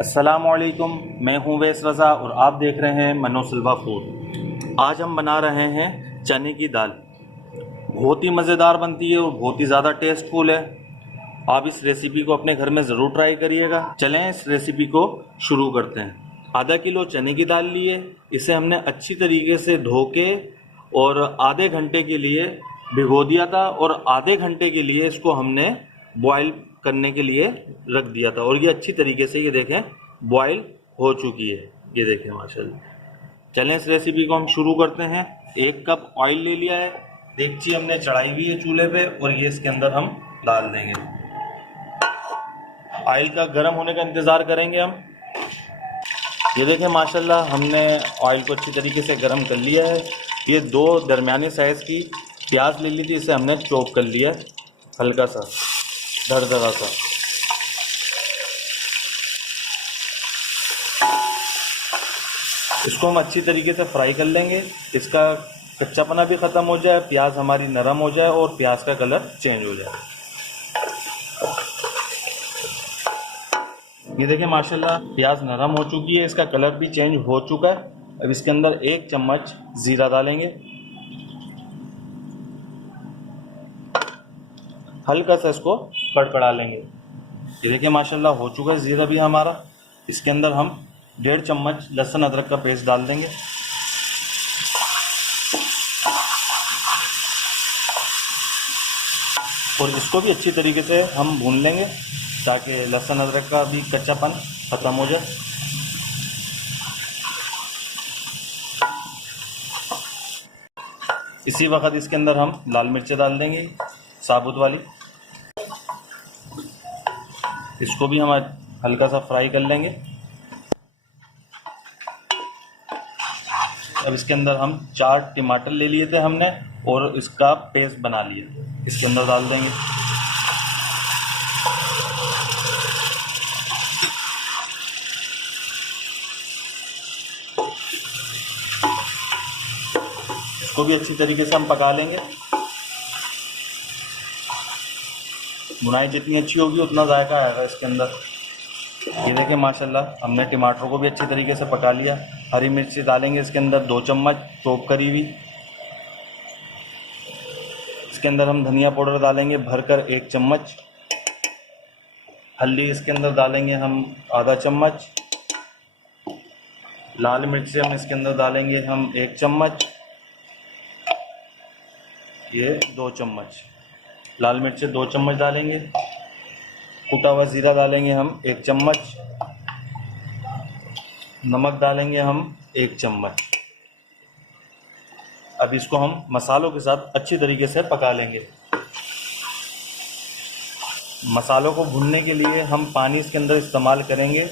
अस्सलामुअलैकुम, मैं हूं वैस रज़ा और आप देख रहे हैं मनोसल्वा फूड। आज हम बना रहे हैं चने की दाल। बहुत ही मज़ेदार बनती है और बहुत ही ज़्यादा टेस्टफुल है। आप इस रेसिपी को अपने घर में ज़रूर ट्राई करिएगा। चलें इस रेसिपी को शुरू करते हैं। आधा किलो चने की दाल लिए, इसे हमने अच्छी तरीके से धो के और आधे घंटे के लिए भिगो दिया था और आधे घंटे के लिए इसको हमने बॉईल करने के लिए रख दिया था और ये अच्छी तरीके से ये देखें बॉईल हो चुकी है। ये देखें माशाल्लाह। चलें इस रेसिपी को हम शुरू करते हैं। 1 कप ऑयल ले लिया है, देगची हमने चढ़ाई हुई है चूल्हे पे और ये इसके अंदर हम डाल देंगे। ऑयल का गर्म होने का इंतज़ार करेंगे हम। ये देखें माशाल्लाह हमने ऑयल को अच्छी तरीके से गर्म कर लिया है। ये 2 दरमियाने साइज़ की प्याज ले ली थी, इसे हमने चॉप कर लिया है हल्का सा दरदरा सा। इसको हम अच्छी तरीके से फ्राई कर लेंगे, इसका कच्चापना भी ख़त्म हो जाए, प्याज हमारी नरम हो जाए और प्याज का कलर चेंज हो जाए। ये देखिए माशाल्लाह प्याज नरम हो चुकी है, इसका कलर भी चेंज हो चुका है। अब इसके अंदर 1 चम्मच ज़ीरा डालेंगे, हल्का सा इसको कड़कड़ा लेंगे। ये देखिए माशाल्लाह हो चुका है ज़ीरा भी हमारा। इसके अंदर हम 1.5 चम्मच लहसुन अदरक का पेस्ट डाल देंगे। और इसको भी अच्छी तरीके से हम भून लेंगे ताकि लहसुन अदरक का भी कच्चापन ख़त्म हो जाए। इसी वक्त इसके अंदर हम लाल मिर्चें डाल देंगे साबुत वाली। इसको भी हम हल्का सा फ्राई कर लेंगे। अब इसके अंदर हम 4 टमाटर ले लिए थे हमने और इसका पेस्ट बना लिया, इसके अंदर डाल देंगे। इसको भी अच्छी तरीके से हम पका लेंगे। भुनाई जितनी अच्छी होगी उतना जायका आएगा इसके अंदर। ये देखिए माशाल्लाह हमने टमाटरों को भी अच्छी तरीके से पका लिया। हरी मिर्ची डालेंगे इसके अंदर 2 चम्मच चॉप करी हुई। इसके अंदर हम धनिया पाउडर डालेंगे भरकर 1 चम्मच। हल्दी इसके अंदर डालेंगे हम आधा चम्मच। लाल मिर्ची हम इसके अंदर डालेंगे हम 1 चम्मच। ये 2 चम्मच लाल मिर्चें 2 चम्मच डालेंगे। कुटा हुआ ज़ीरा डालेंगे हम 1 चम्मच। नमक डालेंगे हम 1 चम्मच। अब इसको हम मसालों के साथ अच्छी तरीके से पका लेंगे। मसालों को भूनने के लिए हम पानी इसके अंदर इस्तेमाल करेंगे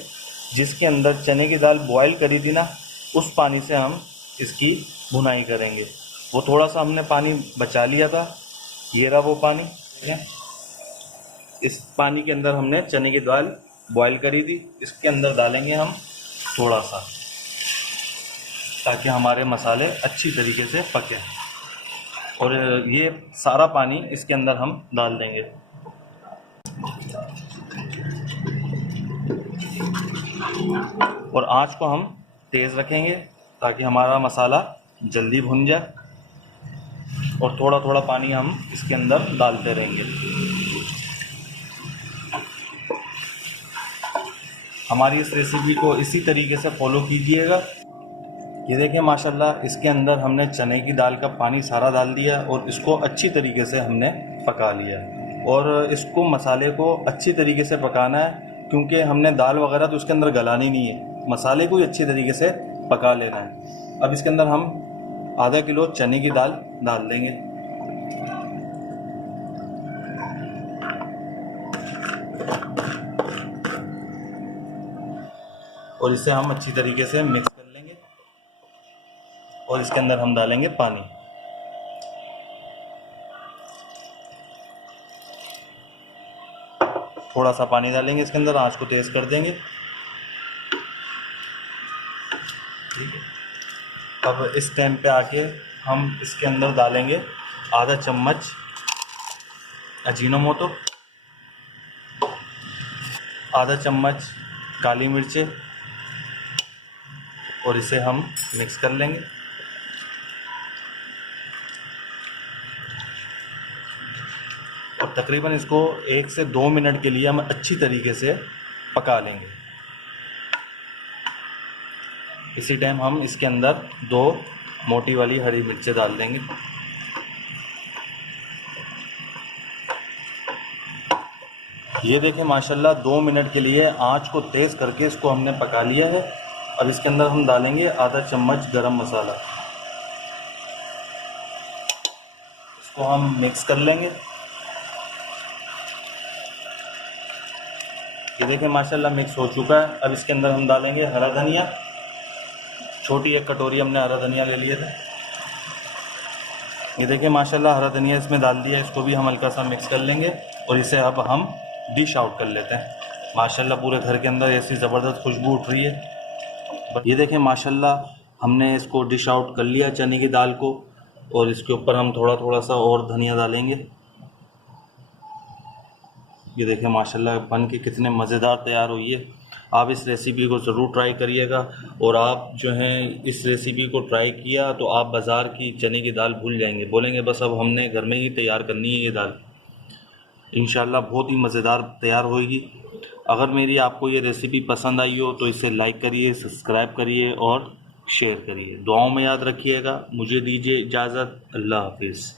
जिसके अंदर चने की दाल बॉईल करी थी ना, उस पानी से हम इसकी भुनाई करेंगे। वो थोड़ा सा हमने पानी बचा लिया था, ये रहा वो पानी। इस पानी के अंदर हमने चने की दाल बॉईल करी थी, इसके अंदर डालेंगे हम थोड़ा सा ताकि हमारे मसाले अच्छी तरीके से पकें। और ये सारा पानी इसके अंदर हम डाल देंगे। और आंच को हम तेज़ रखेंगे ताकि हमारा मसाला जल्दी भुन जाए। और थोड़ा थोड़ा पानी हम इसके अंदर डालते रहेंगे। हमारी इस रेसिपी को इसी तरीके से फॉलो कीजिएगा। ये देखें माशाल्लाह इसके अंदर हमने चने की दाल का पानी सारा डाल दिया और इसको अच्छी तरीके से हमने पका लिया। और इसको मसाले को अच्छी तरीके से पकाना है क्योंकि हमने दाल वगैरह तो उसके अंदर गलानी नहीं है, मसाले को ही अच्छी तरीके से पका लेना है। अब इसके अंदर हम आधा किलो चने की दाल डाल देंगे। और इसे हम अच्छी तरीके से मिक्स कर लेंगे। और इसके अंदर हम डालेंगे पानी। थोड़ा सा पानी डालेंगे इसके अंदर, आंच को तेज़ कर देंगे। ठीक है। अब इस टाइम पे आके हम इसके अंदर डालेंगे आधा चम्मच अजीनोमोटो। आधा चम्मच काली मिर्चें और इसे हम मिक्स कर लेंगे। और तकरीबन इसको 1 से 2 मिनट के लिए हम अच्छी तरीके से पका लेंगे। इसी टाइम हम इसके अंदर 2 मोटी वाली हरी मिर्चें डाल देंगे। ये देखें माशाल्लाह 2 मिनट के लिए आंच को तेज़ करके इसको हमने पका लिया है। अब इसके अंदर हम डालेंगे आधा चम्मच गरम मसाला। इसको हम मिक्स कर लेंगे। ये देखें माशाल्लाह मिक्स हो चुका है। अब इसके अंदर हम डालेंगे हरा धनिया। छोटी 1 कटोरी हमने हरा धनिया ले लिए थे। ये देखें माशाल्लाह हरा धनिया इसमें डाल दिया। इसको भी हम हल्का सा मिक्स कर लेंगे और इसे अब हम डिश आउट कर लेते हैं। माशाल्लाह पूरे घर के अंदर ऐसी ज़बरदस्त खुशबू उठ रही है। ये देखें माशाल्लाह हमने इसको डिश आउट कर लिया चने की दाल को, और इसके ऊपर हम थोड़ा थोड़ा सा और धनिया डालेंगे। ये देखें माशाल्लाह बन के कितने मज़ेदार तैयार हुई है। आप इस रेसिपी को ज़रूर ट्राई करिएगा। और आप जो हैं इस रेसिपी को ट्राई किया तो आप बाज़ार की चने की दाल भूल जाएंगे, बोलेंगे बस अब हमने घर में ही तैयार करनी है ये दाल। इंशाल्लाह बहुत ही मज़ेदार तैयार होगी। अगर मेरी आपको ये रेसिपी पसंद आई हो तो इसे लाइक करिए, सब्सक्राइब करिए और शेयर करिए। दुआओं में याद रखिएगा। मुझे दीजिए इजाज़त। अल्लाह हाफिज़।